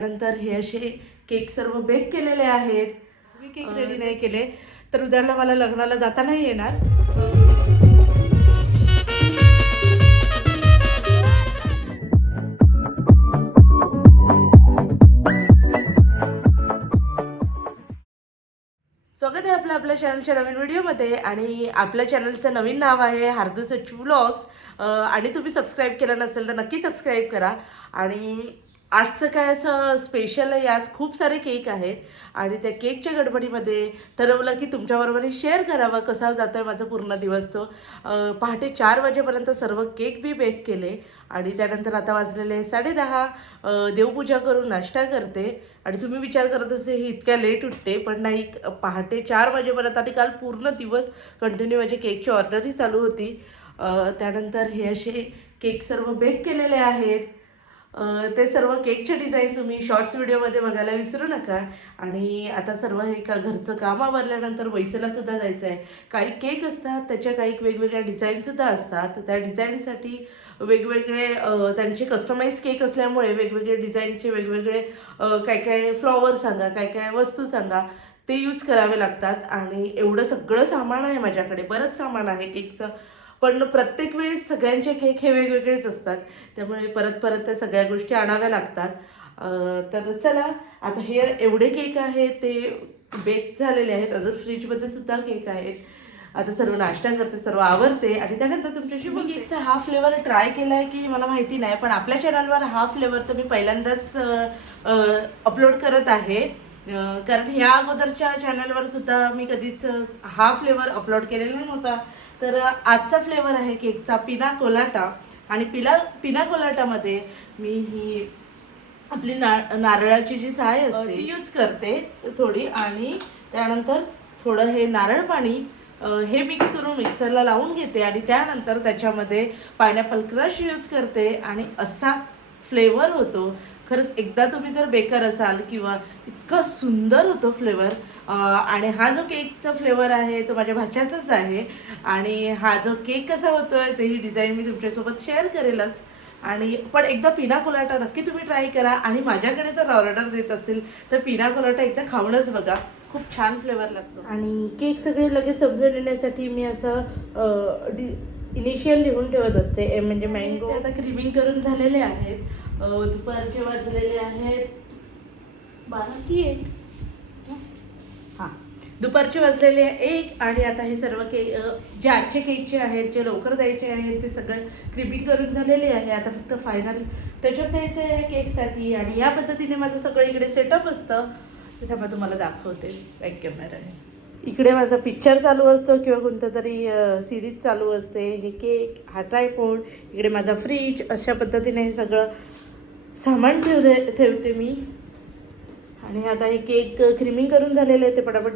नंतर हे असे केक सर्व बेक केलेले आहेत. मी केक रेडी नाही केले तर उद्याला मला लग्नाला जाता नाही येणार. स्वागत आहे आपल्या चॅनलच्या नवीन व्हिडिओमध्ये. आणि आपल्या चॅनलचं नवीन नाव आहे हार्दू सच्चू व्लॉग्स. आणि तुम्ही सबस्क्राईब केलं नसेल तर नक्की सबस्क्राईब करा. आणि आजचं काय असं स्पेशल आहे, आज खूप सारे केक आहेत आणि त्या केकच्या गडबडीमध्ये ठरवलं की तुमच्याबरोबर शेअर करावं कसा जातो आहे माझा पूर्ण दिवस. तो पहाटे 4 वाजेपर्यंत सर्व केक बी बेक केले आणि त्यानंतर आता वाजलेले 10:30. देवपूजा करून नाश्ता करते. आणि तुम्ही विचार करत असे ही इतक्या लेट उठते, पण नाही, पहाटे 4 वाजेपर्यंत आणि काल पूर्ण दिवस कंटिन्यू माझी केकची ऑर्डरही चालू होती. त्यानंतर हे असे केक सर्व बेक केलेले आहेत. ते सर्व केकचे डिझाईन तुम्ही शॉर्ट्स व्हिडिओमध्ये बघायला विसरू नका. आणि आता सर्व हे घरचं काम आवरल्यानंतर वैसेलासुद्धा जायचं आहे. काही केक असतात त्याच्या काही वेगवेगळ्या डिझाईनसुद्धा असतात. त्या डिझाईनसाठी वेगवेगळे त्यांचे कस्टमाइज केक असल्यामुळे वेगवेगळे डिझाईनचे वेगवेगळे काय काय फ्लॉवर सांगा, काय काय वस्तू सांगा, ते यूज करावे लागतात. आणि एवढं सगळं सामान आहे माझ्याकडे, बरंच सामान आहे केकचं. पण प्रत्येक वेळेस सगळ्यांचे केक हे वेगवेगळेच असतात, त्यामुळे परत परत त्या सगळ्या गोष्टी आणाव्या लागतात. तर चला, आता हे एवढे केक आहेत ते बेक झालेले आहेत. अजून फ्रीजमध्ये सुद्धा केक आहेत. आता सर्व नाश्ता करते, सर्व आवरते आणि त्यानंतर तुमच्याशी मी केकचा हा फ्लेवर ट्राय केला आहे की मला माहिती नाही, पण आपल्या चॅनलवर हा फ्लेवर तर मी पहिल्यांदाच अपलोड करत आहे. कारण ह्या अगोदरच्या चॅनलवर सुद्धा मी कधीच हा फ्लेवर अपलोड केलेला नव्हता. तर आजचा फ्लेवर आहे केकचा पिना कोलाटा. आणि पिना कोलाटामध्ये मी ही आपली नारळाची जी साय असते ती यूज करते थोडी. आणि त्यानंतर थोडं हे नारळ पाणी हे मिक्स करून मिक्सरला लावून घेते. आणि त्यानंतर त्याच्यामध्ये पायनॅपल क्रश यूज करते आणि असा फ्लेवर होतो. खरंच एकदा तुम्ही जर बेकर असाल किंवा इतका सुंदर होतो फ्लेवर. आणि हा जो केकचा फ्लेवर आहे तो माझ्या भाच्याचाच आहे. आणि हा जो केक कसा होतोय ते ही डिझाईन मी तुमच्यासोबत शेअर करेलच. आणि पण एकदा पिना कोलाटा नक्की तुम्ही ट्राय करा. आणि माझ्याकडे जर ऑर्डर देत असेल तर पिना कोलाटा एकदा खाऊनच बघा, खूप छान फ्लेवर लागतो. आणि केक सगळे लगेच समजून येण्यासाठी मी असं इनिशियल लिहून ठेवत असते. म्हणजे मँगो आता क्रीमिंग करून झालेले आहेत. दुपारचे वाजलेले आहेत 12 की 1. हां, दुपारचे वाजलेले 1. आणि आता हे सर्व केक जे आजचे केकचे आहेत, जे लवकर द्यायचे आहेत, ते सगळं क्रीमिंग करून झालेले आहे. आता फक्त फायनल टचअप द्यायचं आहे केकसाठी. आणि या पद्धतीने माझं सगळं इकडे सेटअप असतं. त्यामुळे तुम्हाला दाखवते बॅक कॅमेराने. इकडे माझा पिक्चर चालू असतो किंवा कोणतं तरी सिरीज चालू असते. हे केक, हा ट्रायपॉड, इकडे माझा फ्रीज, अशा पद्धतीने हे सगळं सामान ठेवते मी. आणि आता हे केक क्रीमिंग करून झालेले आहे ते पटापट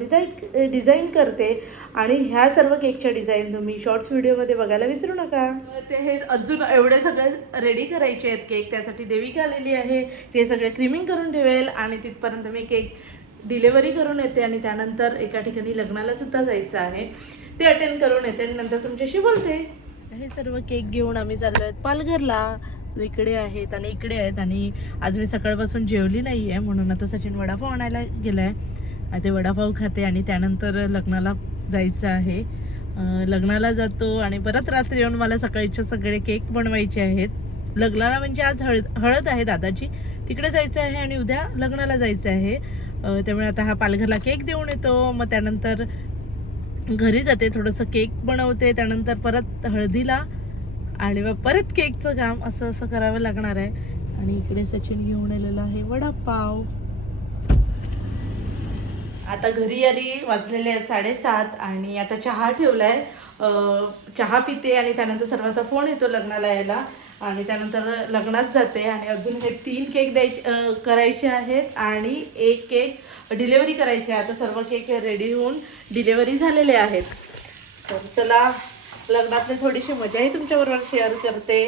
डिझाईन करते. आणि ह्या सर्व केकच्या डिझाईन तुम्ही शॉर्ट्स व्हिडिओमध्ये बघायला विसरू नका. ते हे अजून एवढे सगळे रेडी करायचे आहेत केक, त्यासाठी देविका आलेली आहे. ते सगळे क्रीमिंग करून ठेवेल आणि तिथपर्यंत मी केक डिलेवरी करून येते. आणि त्यानंतर एका ठिकाणी लग्नाला सुद्धा जायचं आहे, ते अटेंड करून येते आणि नंतर तुमच्याशी बोलते. हे सर्व केक घेऊन आम्ही चाललो आहेत पालघरला. इकडे आहेत आणि इकडे आहेत. आणि आज मी सकाळपासून जेवली नाही आहे म्हणून आता सचिन वडापाव आणायला गेला आहे. ते वडापाव खाते आणि त्यानंतर लग्नाला जायचं आहे. लग्नाला जातो आणि परत रात्री येऊन मला सकाळीचे सगळे केक बनवायचे आहेत. लग्नाला म्हणजे आज हळद आहे दादाची, तिकडे जायचं आहे आणि उद्या लग्नाला जायचं आहे. त्यामुळे आता हा पालघरला केक देऊन येतो. मग त्यानंतर घरी जाते, थोडंसं केक बनवते, त्यानंतर परत हळदीला आणि मग परत केकचं काम असं करावं लागणार आहे. आणि इकडे सचिन घेऊन आलेला आहे वडापाव. आता घरी आली, वाजलेले आहेत 7:30. आणि आता चहा ठेवलाय, चहा पिते आणि त्यानंतर सर्वांचा फोन येतो लग्नाला यायला. आणि त्यानंतर लग्नात जाते. आणि अजून हे 3 केक करायचे आहेत आणि 1 केक डिलेवरी करायचे आहे. आता सर्व केक रेडी होऊन डिलेवरी झालेले आहेत. तर चला, लग्नातली थोडीशी मजाही तुमच्याबरोबर शेअर करते.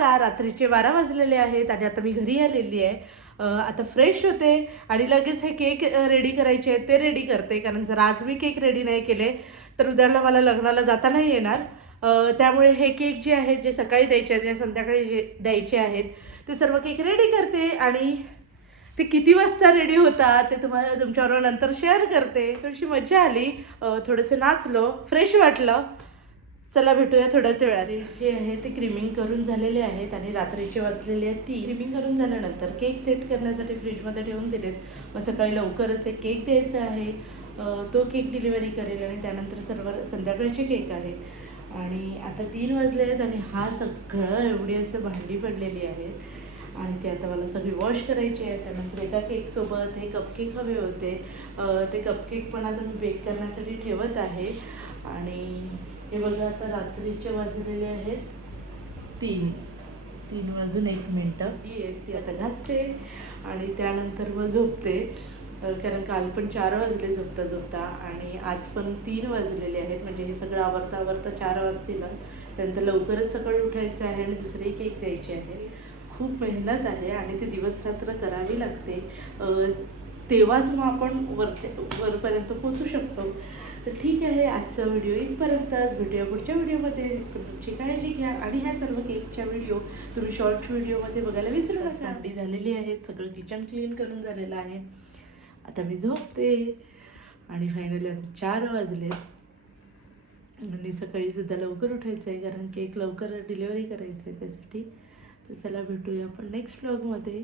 रात्रीचे 12 वाजलेले आहेत आणि आता मी घरी आलेली आहे. आता फ्रेश होते आणि लगेच हे केक रेडी करायचे आहेत ते रेडी करते, कारण जर आज मी केक रेडी नाही केले तर उद्याला मला लग्नाला जाता नाही येणार. त्यामुळे हे केक जे आहेत, जे सकाळी द्यायचे आहेत, जे संध्याकाळी जे द्यायचे आहेत, ते सर्व केक रेडी करते आणि ते किती वाजता रेडी होतात ते तुम्हाला तुमच्याबरोबर नंतर शेअर करते. थोडीशी मजा आली, थोडंसं नाचलो, फ्रेश वाटलं. चला भेटूया थोड्याच वेळाने. जे आहे ते क्रीमिंग करून झालेले आहेत आणि रात्रीचे वाजलेले आहेत 3. क्रीमिंग करून झाल्यानंतर केक सेट करण्यासाठी फ्रीजमध्ये ठेवून दिलेत. मग सकाळी लवकरच एक केक द्यायचा आहे, तो केक डिलिव्हरी करेल आणि त्यानंतर सर्व संध्याकाळचे केक आहेत. आणि आता 3 वाजले आहेत आणि हा सगळं एवढी असं भांडी पडलेली आहेत आणि ते आता मला सगळी वॉश करायची आहे. त्यानंतर एका केकसोबत हे कपकेक हवे होते, ते कपकेक पण आता मी बेक करण्यासाठी ठेवत आहे. आणि हे बघा आता रात्रीचे वाजलेले आहेत 3 वाजून 1 मिनटं. ती आता घासते आणि त्यानंतर मग झोपते, कारण काल पण 4 वाजले झोपता झोपता आणि आज पण 3 वाजलेले आहेत. म्हणजे हे सगळं आवरता 4 वाजतील. त्यानंतर लवकरच सकाळी उठायचं आहे आणि दुसरे केक द्यायचे आहे. खूप मेहनत आहे आणि ते दिवस रात्र करावी लागते, तेव्हाच मग आपण वरपर्यंत पोहोचू शकतो. तर ठीक आहे, आजचा व्हिडिओ इथपर्यंतच. भेटूया पुढच्या व्हिडिओमध्ये. तुमची काळजी घ्या आणि ह्या सर्व केकच्या व्हिडिओ तुम्ही शॉर्ट व्हिडिओमध्ये बघायला विसरू नका. भांडी झालेली आहेत, सगळं किचन क्लीन करून झालेलं आहे. आता मी झोपते आणि फायनली आता 4 वाजलेत आणि सकाळी सुद्धा लवकर उठायचं आहे, कारण केक लवकर डिलिव्हरी करायचं आहे त्यासाठी. तर चला भेटूया आपण नेक्स्ट व्लॉगमध्ये.